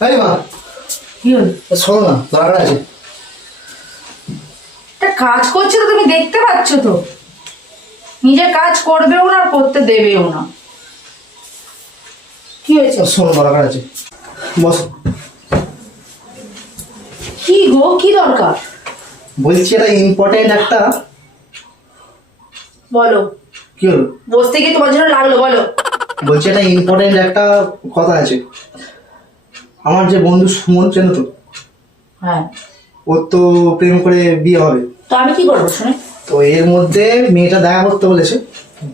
এই মা? কি হলো? শোনো না দরকার আছে। কাজ করছে তো তুমি দেখতে পাচ্ছ তো। নিজে কাজ করবেও না আর করতে দেবেও না। কি হয়েছে? শোনো দরকার আছে। বস। কি গো কি দরকার? বলছি এটা ইম্পর্টেন্ট একটা। বলো। কি হলো? বসতে গিয়ে তোমার জন্য লাগল বলো। বলছি এটা ইম্পর্টেন্ট একটা কথা আছে। আমার যে বন্ধু সুমন চেনো তো হ্যাঁ। ওর তো প্রেম করে বিয়ে হবে। তো আমি কি করব শুনে? তো এর মধ্যে মেয়েটা দেখা করতে বলেছে।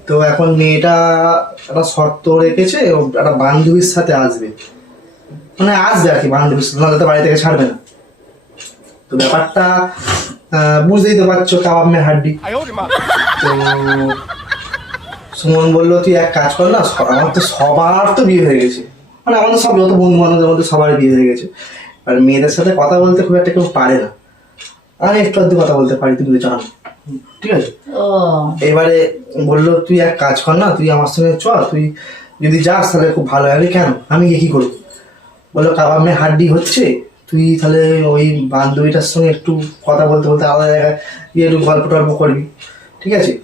তো এখন মেয়েটা একটা শর্ত রেখেছে ও একটা বান্ধবীর সাথে আসবে। মানে আসবে আর কি বান্ধবীর সাথে নাহলে তো বাড়ি থেকে ছাড়বে না। তো ব্যাপারটা বুঝতেই তো পারছ কাবাব মে হাড্ডি। তো সুমন বলল তুই এক কাজ কর না আমার তো সবার তো বিয়ে হয়ে গেছে। মানে আমাদের সব যত বন্ধু বান্ধবদের মধ্যে সবার বিয়ে হয়ে গেছে। আর মেয়েদের সাথে কথা বলতে খুব একটা কেউ পারে না। আমি একটু আধটু কথা বলতে পারি তুমি জানো। ঠিক আছে? এবারে বলল তুই এক কাজ কর না তুই আমার সঙ্গে চ তুই যদি যাস তাহলে খুব ভালো হবে। কেন? আমি গিয়ে কি করব? বলল কাবাব মে হাড্ডি হচ্ছে তুই তাহলে ওই বান্ধবীটার সঙ্গে একটু কথা বলতে বলতে আলাদা জায়গায় গিয়ে একটু গল্প টল্প করবি। ঠিক আছে?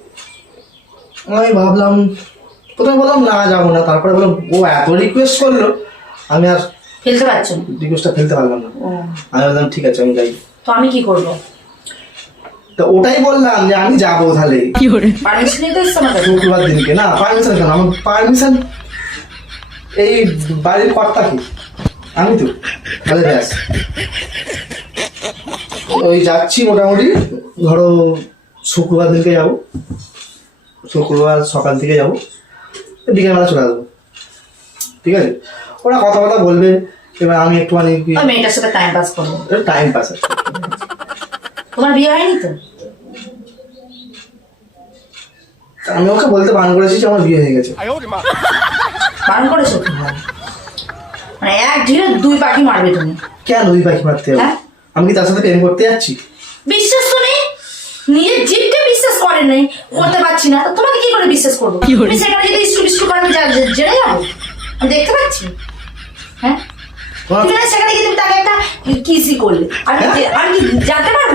আমি ভাবলাম প্রথমে বললাম না যাব না। তারপরে বললাম ও এত রিকোয়েস্ট করল আমি আর ফেলতে পারছ না? রিকোয়েস্টটা ফেলতে পারলাম না। ও। আমি বললাম ঠিক আছে আমি যাই। তো আমি কি করব? তো ওটাই বললাম যে আমি যাব তাহলে। পারমিশন নিতে এসছো কাছে? শুক্রবার দিনকে। না পারমিশন কেন? আমার পারমিশন এই বাড়ির কর্তা কি? আমি তো। তাহলে ব্যাস। ওই যাচ্ছি মোটামুটি। ধরো শুক্রবার দিনকে যাব। শুক্রবার সকাল থেকে যাব। বিকেলবেলা চলে আসব। ঠিক আছে? ওরা কথা কথা বলবে এবার আমি একটুখানি ওই মেয়েটার সাথে টাইম পাস করব। টাইম পাস তোমার বিয়ে হয়নি তো? আমি ওকে বলতে বান করেছি যে আমার বিয়ে হয়ে গেছে। বারণ করেছ মানে এক ঢিলে দুই পাখি মারবে তুমি। কেন দুই পাখি মারতে হবে? হ্যাঁ? আমি কি তার সাথে প্রেম করতে যাচ্ছি? বিশ্বাস তো নেই। নিজের বিশ্বাস করে নেই করতে পারছি না তোমাকে কি করে বিশ্বাস করব? তুমি সেখানে যদি স্টু বিস্টু করে আমি জেনে যাব? আমি দেখতে পাচ্ছি। হ্যাঁ? তোমার তুমি না সেখানে গিয়ে তুমি তাকে একটা কিসি করলে। আমি হ্যাঁ? আমি কি জানতে পারব?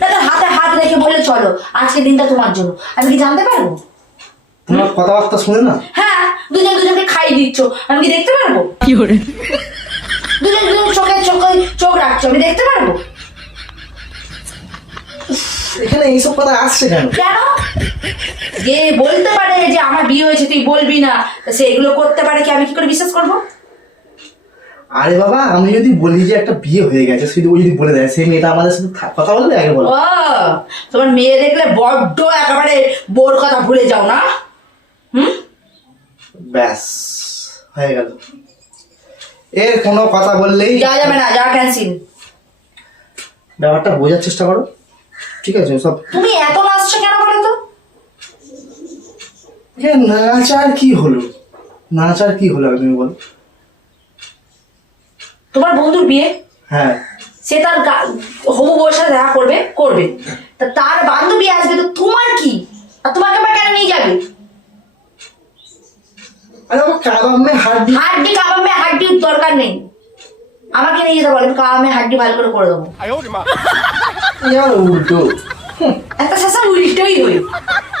না তোর হাতে হাত রেখে বলে চলো আজকে দিনটা তোমার জন্য। আমি কি জানতে পারব? তোমার কথাবার্তা শুনে না? হ্যাঁ দুজন দুজনকে খাই দিচ্ছ। আমি কি দেখতে পারব? দুজন দুজন চোখে চোখে চোখ রাখছো। আমি দেখতে পারব? এখানে এইসব কথা আসছে কেন? কেন? যে বলতে পারে যে আমার বিয়ে হয়েছে তুই বলবি না। সে এগুলো করতে পারে কি? আমি কি করে বিশ্বাস করব? আরে বাবা আমি যদি বলি যে একটা বিয়ে হয়ে গেছে শুধু ও যদি বলে দেয় সেই মেয়েটা আমাদের সাথে কথা বলবে আগে বলো। তোমার মেয়ে দেখলে বড্ড একেবারে বোর কথা ভুলে যাও না? হুম? ব্যাস হয়ে গেল। এর কোনো কথা বললেই যাওয়া যাবে না যা ক্যান্সেল ব্যাপারটা বোঝার চেষ্টা করো। ঠিক আছে সব তুমি এত নাচছো কেন বলো তো? এ নাচ আর কি হলো? নাচ আর কি হলো তুমি বলো। তোমার বন্ধুর বিয়ে? হ্যাঁ। সে তার হবু বউর সাথে দেখা করবে করবে। তা তার বান্ধবী আসবে তো তোমার কি? আর তোমাকে আবার কেন নিয়ে যাবে? আরে হাড্ডি হাড্ডি কাবামে হাড্ডির দরকার নেই। আমাকে নিয়ে যেতে বলে কাবামে হাড্ডি ভালো করে করে দেবো। ইয়ার উল্টো। একটা শাসন উল্টোই হই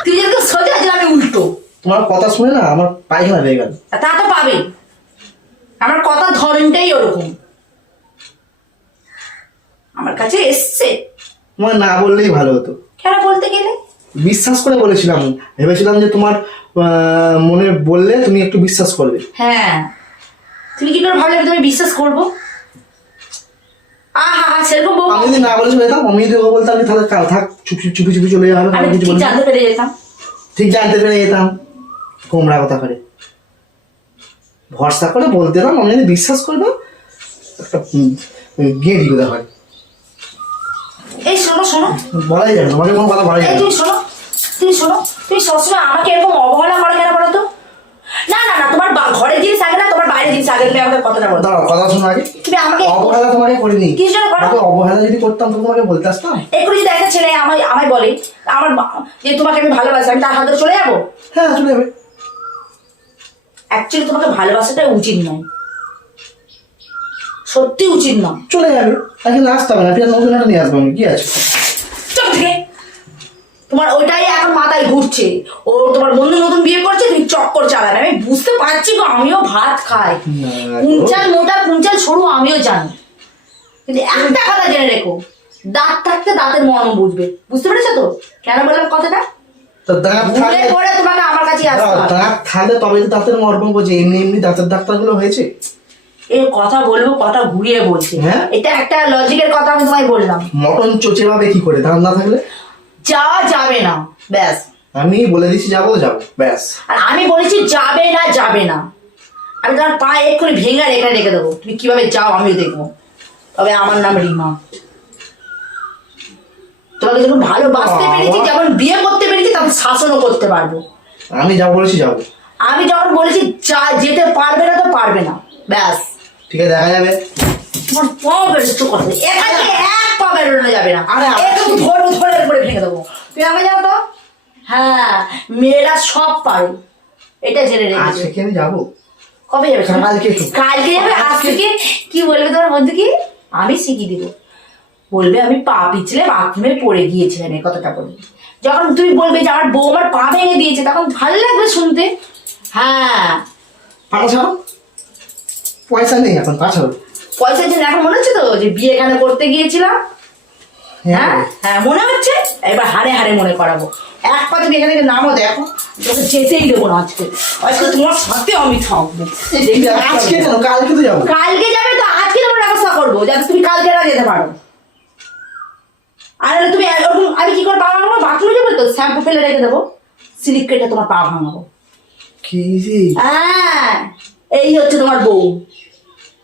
তুই যেরকম সোজা যে আমি উল্টো। তোমার কথা শুনে না আমার পায়খানা হয়ে গেল। তা তো পাবে। আমার কথার ধরনটাই ওরকম। আমার কাছে এসছে। তোমার না বললেই ভালো হতো। কেন বলতে গেলে? বিশ্বাস করে বলেছিলাম। ভেবেছিলাম যে তোমার আহ, মনে বললে তুমি একটু বিশ্বাস করবে। হ্যাঁ। তুমি কি করে ভাবলে আমি তুমি বিশ্বাস করব? আমি যদি না বলে চলে যেতাম আমি যদি বলতাম তাহলে কা- থাক চুপি চুপি চুপি চলে যাবে আমি আমি কিছু ঠিক জানতে পেরে যেতাম। ঠিক জানতে পেরে যেতাম। কোমরা কথা করে। ভরসা করে বলতে দাম আমি যদি বিশ্বাস করব একটা গিয়ে দিবে হয়। এই শোনো শোনো। বলাই যায় না, তোমাকে কোনো কথা বলাই যায় না। তুমি শোনো তুমি শোনো তুমি সবসময় আমাকে এরকম অবহেলা করে কেন বলো তো? না না না তোমার বা- ঘরের জিনিস আগে না তোমার বাইরের জিনিস আগে তুমি আমাকে কথাটা বলো। দাঁড়াও কথা শোনো আগে। তুমি আমাকে অবহেলা তোমাকে করিনি। কিসের জন্য করো? আমাকে অবহেলা যদি করতাম তো তোমাকে বলতে আসতাম একটু যদি একটা ছেলে আমায় আমায় বলে আমার যে তোমাকে আমি ভালোবাসি আমি তার হাতে চলে যাব? হ্যাঁ চলে যাবে। অ্যাকচুয়ালি তোমাকে ভালোবাসাটা উচিত নয়। সত্যি উচিত না চলে যাবে। আজকে না আসতে হবে না ঠিক নতুন একটা নিয়ে আসব আমি। কি আছে? চল থেকে। তোমার ওইটাই এখন মাথায় ঘুরছে। ও তোমার বন্ধু নতুন বিয়ে করছে তুমি চক্কর চালাবে। আমি পারছি গো আমিও ভাত খাই। না, কুঞ্চাল মোটা কুঞ্চাল সরু আমিও জানি। কিন্তু একটা কথা জেনে রেখো দাঁত থাকতে দাঁতের মর্ম বুঝবে। বুঝতে পেরেছ তো? কেন বললাম কথাটা? তো দাঁত থাকলে পরে তোমাকে আমার কাছে আসতে দাঁত থাকলে তবে তো দাঁতের মর্ম বোঝে। এমনি এমনি দাঁতের ডাক্তারগুলো হয়েছে? এই কথা বলব কথা ঘুরিয়ে বলছি। হ্যাঁ? এটা একটা লজিকের কথা আমি তোমায় বললাম। মটন চোচে পাবে কি করে? দাঁত না থাকলে? যাওয়া যাবে না ব্যাস। আমি বলে দিচ্ছি যাব যাব। ব্যাস। আর আমি বলেছি যাবে না যাবে না। আমি তোমার পা এক্ষুনি ভেঙে রেখে রেখে দেবো। তুমি কীভাবে যাও আমি দেখব। তবে আমার নাম রিমা। তোমাকে যখন ভালোবাসতে পেরেছি যেমন বিয়ে করতে পেরেছি তখন শাসনও করতে পারব। আমি যাব বলেছি যাব। আমি যখন বলেছি যা যেতে পারবে না তো পারবে না। ব্যাস। ঠিক আছে দেখা যাবে। তোমার পা বেরোচ্ছে কথা এখান এক পা বেরোনো যাবে না। একটু ধরে করে ভেঙে দেবো। তুমি আমাকে যাও তো? হ্যাঁ মেয়েরা সব পারে এটা জেনে রেখেছে আজকে কি আমি যাব? কবে যাবে? কালকে। কালকে যাবে? আজ থেকে? কি বলবে তোমার বন্ধু কি? আমি শিখিয়ে দিব। বলবে আমি পা পিছলে বাথরুমে পড়ে গিয়েছিলেন এই কথাটা বলবে যখন তুমি বলবে যে আমার বউ আমার পা ভেঙে দিয়েছে তখন ভালো লাগবে শুনতে। হ্যাঁ। পাটা পয়সা নেই এখন পা ছাড়ো। পয়সার জন্য এখন মনে হচ্ছে তো যে বিয়ে এখানে করতে গিয়েছিলাম? হ্যাঁ হ্যাঁ মনে হচ্ছে? এবার হারে হারে মনে করাবো। এক পা তুমি এখান থেকে নামো দেখো। তোকে যেতেই দেবো না আজকে। আজকে তোমার সাথে আমি থাকব আজকে কেন? কালকে তো যাব। কালকে যাবে তো আজকে তোমার ব্যবস্থা করব যাতে তুমি কালকে না যেতে পারো। আর তুমি এরকম আমি কি করে পা ভাঙাবো? বাথরুমে যাবে তো? শ্যাম্পু ফেলে রেখে দেবো। স্লিপ কেটে তোমার পা ভাঙাবো। হ্যাঁ এই হচ্ছে তোমার বউ।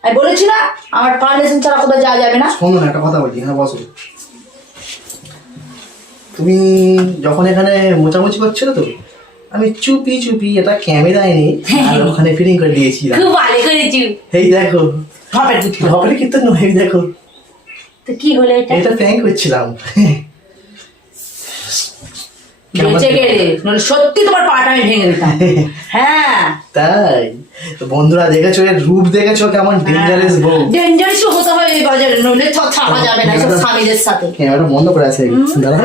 আমি বলেছি না আমার পারমিশন ছাড়া কোথাও যাওয়া যাবে না। শোনো না একটা কথা বলি হ্যাঁ বসো। তুমি যখন এখানে মোচামুচি করছিলে তো আমি চুপি চুপি এটা ক্যামেরায় নেই আর ওখানে ফিটিং করে দিয়েছিলাম। খুব ভালো করেছি। এই দেখো নয় দেখো। তো কি হলো এটা? এটা প্র্যাঙ্ক করছিলাম। সত্যি তোমার পাটা আমি ভেঙে দিতাম। হ্যাঁ। তাই? তো বন্ধুরা দেখেছ এর রূপ দেখেছ কেমন? ডেঞ্জারাস বউ। হতে হবে এই বাজারে নইলে থাকা যাবে না সব স্বামীদের সাথে। ক্যামেরা বন্ধ করে আছে। দাদা